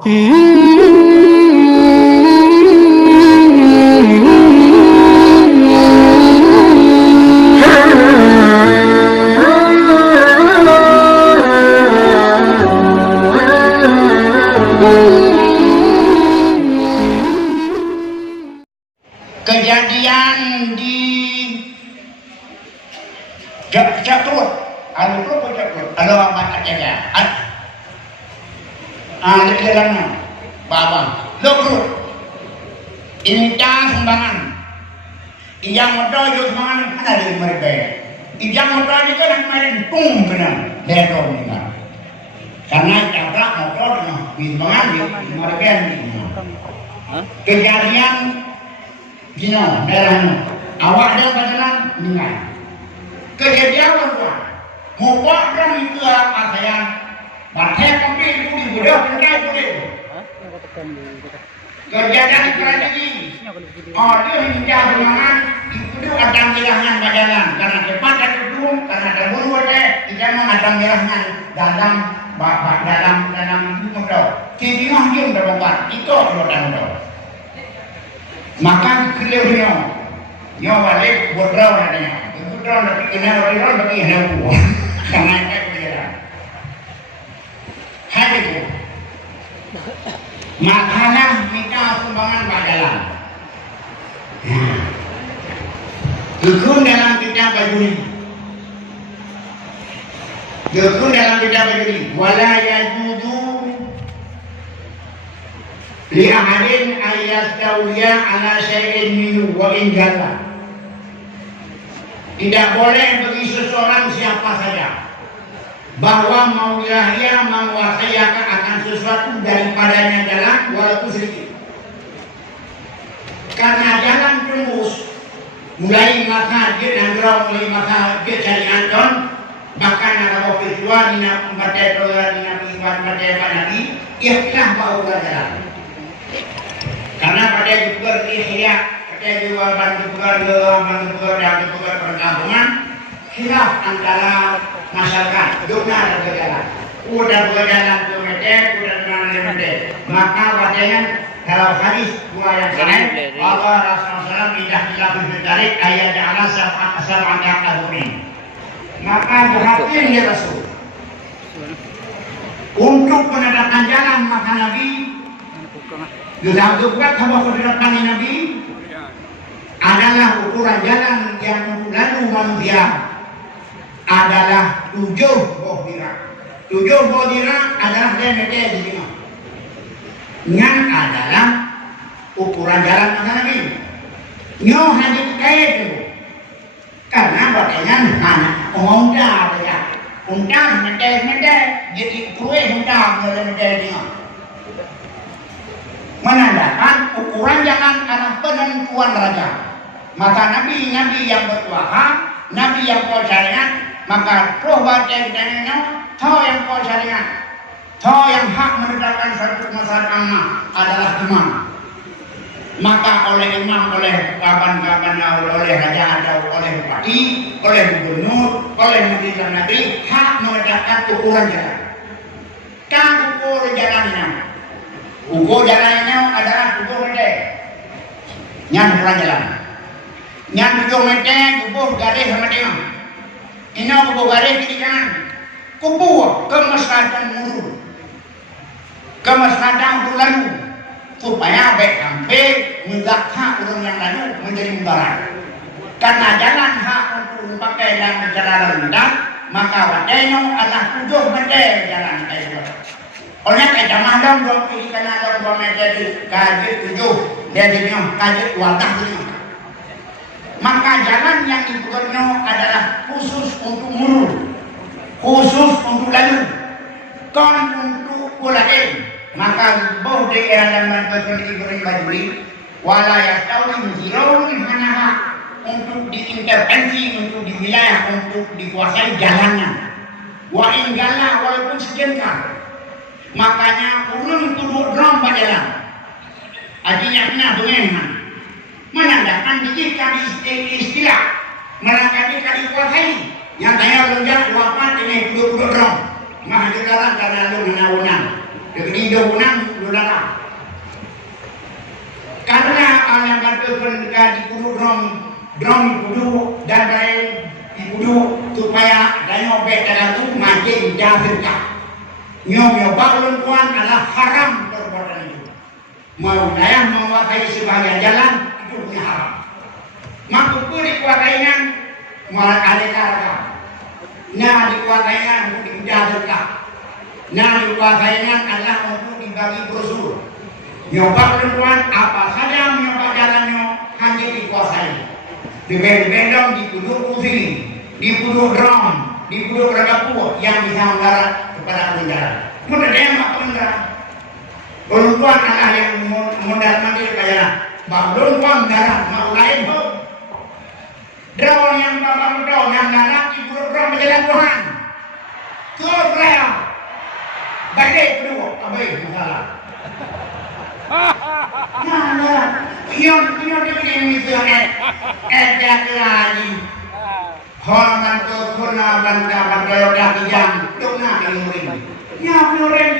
Kejadian di Jakrut, alamat aja, lekarana, bawang, Jakrut, intan sumbangan, yang motor juga sumbangan ada di mereka, yang motor ini kan kemarin pung kena ledor ni kan, karena Jakrut motor sumbangan di mereka ni, kejadian Gino, daerahnya. Awak dia berjalan dengan kejadian apa? Mupak dan itu apa saya? Batai kopi itu di budak penjai boleh. Kejadian kerajaan ini. Oh dia hinjau dengan itu ada mirahan berjalan karena cepat dan duduk karena terburu aja. Kita mau ada mirahan dalam itu modal. Kibinah dia berbuat itu modal. Maka kelihnya, nyawa balik bodoh nadanya. Bodoh nanti kena bodoh nanti hendak buat. Karena itu kelihnya. Hari itu, makanan minta sumbangan badalan. Dukun dalam kitab baju ini. Dukun dalam kitab baju ini. Wala yajudu li ahadin ayyastawiya ala syai'in minhu wa in jalla. Tidak boleh bagi seseorang siapa saja bahwa maulahnya menguasai akan sesuatu daripadanya jalan walaupun sedikit. Karena jalan tembus mulai masa dia dan gerau mulai masa dia cari anton bahkan ada waktu tua dina membaca doa dina membaca nabi ikhlas baru jalan. Karena pada juga ihya, pada juga bantu dan juga perkampungan, khilaf antara masyarakat, dunia dan berjalan. Udah berjalan ke Medek, udah berjalan. Maka wajahnya dalam hadis dua yang lain, Allah Rasulullah tidak bertarik ayat Allah asal angkat adurin. Maka berhasil ya Rasul. Untuk menandakan jalan maka Nabi dilakukan sama kedatangan Nabi adalah ukuran jalan yang lalu manusia adalah 7 buah dirham. 7 buah dirham adalah DMT di sini. Yang adalah ukuran jalan masa Nabi. Nyo hadis kaya itu karena bakalnya anak unta ya. Unta mede jadi kue unta mede dia. Menandakan ukuran jalan adalah penentuan raja. Maka nabi yang berkuasa, nabi yang kau syariat, maka roh baca dananya, tahu yang kau syariat, tahu yang hak menegakkan satu masalah amma adalah imam. Maka oleh imam, oleh kawan-kawan, oleh raja atau oleh bupati, oleh gubernur, oleh menteri dalam negeri, hak menegakkan ukuran jalan. Kan ukur jalannya. Ukur jalannya adalah 7 meter. Yang ukuran jalan. Yang 7 meter ukur garis sama dia. Ini ukur garis kiri kanan. Kubu kemaslahatan murul. Kemaslahatan untuk lalu. Supaya baik sampai menggakha orang yang lalu menjadi mudarat. Karena jalan hak untuk dipakai dalam jalan lintas, maka wadahnya adalah 7 meter jalan kayak oleh kita malam dong ikan ada 2 meter di kaji 7 jadinya kaji wadah ini. Maka jalan yang dibuatnya adalah khusus untuk murul, khusus untuk lalu, kan untuk pulain. Maka boh di era dan manfaatkan diberi bajuri, walayah tahu menjirau di mana untuk diintervensi untuk di wilayah untuk dikuasai jalannya. Wa inggala walaupun sejengkal. Makanya ulun turut drum berjalan. Artinya kena bagaimana? Menandakan jika istilah menanggapi kali kuasai yang saya lonjak wafat ini turut drum. Mah jalan karena lu menawunan. Jadi dia unang lu neraka. Karena Allah berkenan di kudu drum kudu dan lain di kudu supaya danyo beda itu makin jahilkah. Nyonya balon tuan adalah haram perbuatan itu. Mau daya menguasai sebagian jalan itu punya haram. Maka dikuasainya malah ada cara. Nah dikuasainya untuk dijahilkah. Nah dikuasainya adalah untuk dibagi brosur. Nyoba perempuan apa saja menyoba jalannya hanya dikuasai. Dibendong di kuduk kusi, di kuduk drum, di kuduk ragapu yang bisa mendarat kepada penjara. Mudah dia mak penjara. Perempuan adalah yang modal mandiri kaya. Perempuan darat mau lain pun. Drone yang bapak drone yang darat di kuduk drum berjalan Tuhan. Kebelah. Badai kedua, abai masalah. Nah, yon diberi misalnya, lagi. Hormat tu kuna banta daki jam, tukna kelimurin. Nyoren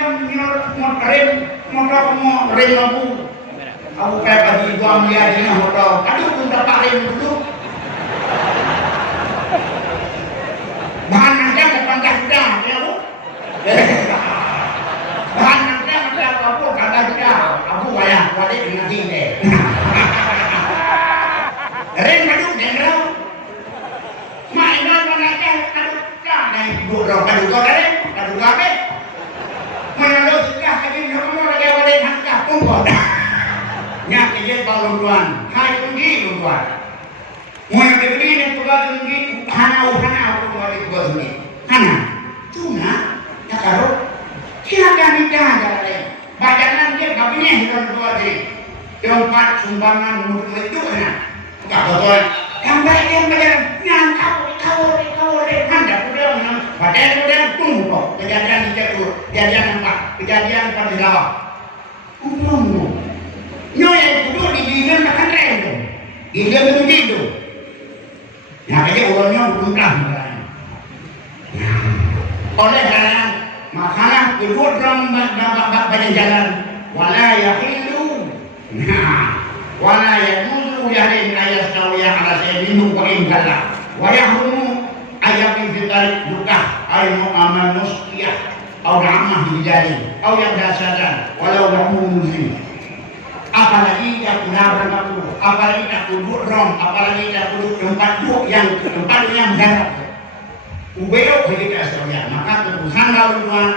motor ren lampu. Aku kayak bagi dua miliar ini motor. Aduh, pun dapat ren dulu. Bahan nanti depan dah sudah, ya bu. Bahan nanti apa kata sudah. Aku bayar balik dengan tinggi. Ren maduk dengrau. Mainan manakah aduk jangan buruk kadu kare. Mana sudah kami kamu lagi awalnya hangka pungkot. Nyak kerja balon tuan, hai tinggi tuan. Mau beri ni tugas tinggi, hana aku balik tugas tinggi. Hana, tuna, tak karo. Silakan nikah jalan. Bacanan dia kabinet hidup dua hari. Tempat sumbangan murid itu kan. Tak betul. Yang baik yang berjalan. Yang kau hendak sudah menang. Baca sudah tunggu. Kejadian itu, kejadian empat, kejadian pada lawak. Tunggu. Nyoy yang kudu dibimbing makan rem. Dia begitu. Nah, kerja orangnya belum pernah. Oleh karena makanan kedua dalam banyak jalan wala yahillu wala yajuzu yahin ayat sawiya ala sayyidinu wa ingkala wa yahrumu ayat fitarik dukah ayat amal nusqiyah atau ramah dijadi atau yang dasaran walau lahu muslim. Apalagi tak benar berlaku, apalagi tak duduk rom, apalagi tak duduk tempat yang darat. Ubeo begitu asal maka keputusan lalu Tuhan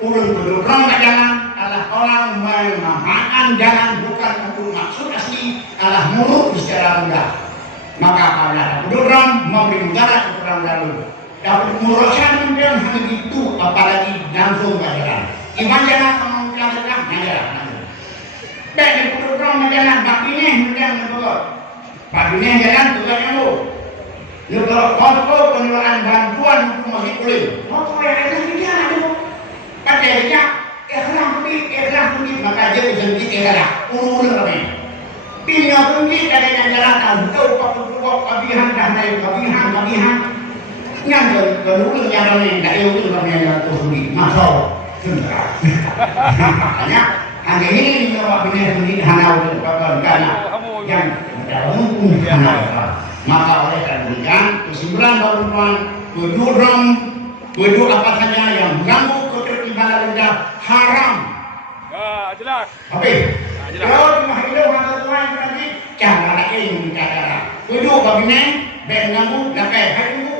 ulun duduk rom ke jalan adalah orang memanfaatkan jalan bukan untuk maksud asli adalah muruk secara mudah. Maka apabila duduk rom memberi mudarat kepada orang lalu dapat muruskan kemudian hanya itu apalagi langsung ke jalan. Iman jalan kemudian jalan. Baik duduk rom ke jalan baginya kemudian berbuat. Baginya jalan tugasnya bu. Lu kalau foto pengeluaran bantuan untuk masih kulit, foto yang ada di sana tu, padanya ikhlas budi maka dia berhenti ikhlas, urut kami. Pinjau budi ada yang jalan tahu kau kabihan dah naik kabihan, yang kedua yang lain dah itu kami yang tu budi, masuk sendiri. Makanya hari ini nyawa budi hanau tu kerana yang dalam hanau. Maka oleh karena demikian kesimpulan bahwa kedua apa saja yang mengganggu ketertiban lidah haram. Jelas. Habis. Kalau cuma hidup masa Tuhan nanti cara lagi cara. Kedua kabinet mengganggu lakai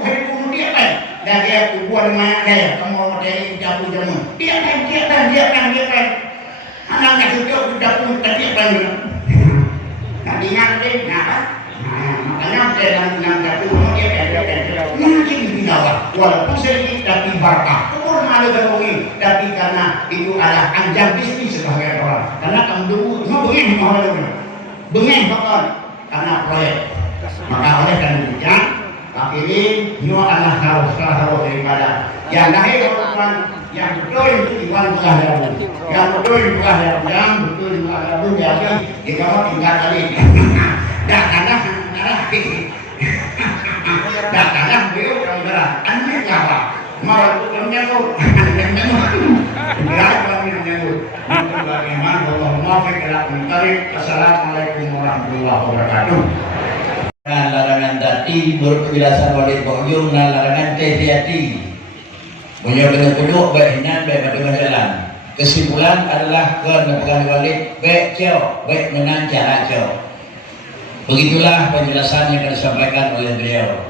hari pun dia kan. Dan dia kubuat mana dia kamu dari jauh jauh. Dia kan. Anak itu sudah pun tadi kan. Nanti nanti makanya dalam satu dia mungkin dibinawa walaupun sedikit tapi berkah umur malu terungi tapi karena itu adalah anjang bisnis sebagai orang karena kamu dulu bengeng bahkan karena proyek maka oleh karena demikian ini nyo adalah harus daripada yang lahir perempuan yang betul itu iwan bukan dalam yang betul bukan dalam yang betul bukan dalam jadi jika tinggal kali dah tanah beliau orang berat aneh apa mau menyangkut berat kalau menyangkut bagaimana Allah muafiq ila Assalamualaikum warahmatullahi wabarakatuh. Larangan tadi menurut penjelasan Walid Bahyum dan larangan hati-hati punya kena-kuduk baik hinan baik pada jalan. Kesimpulan adalah kenepakan Walid baik jauh baik menang cara jauh. Begitulah penjelasan yang akan disampaikan oleh beliau.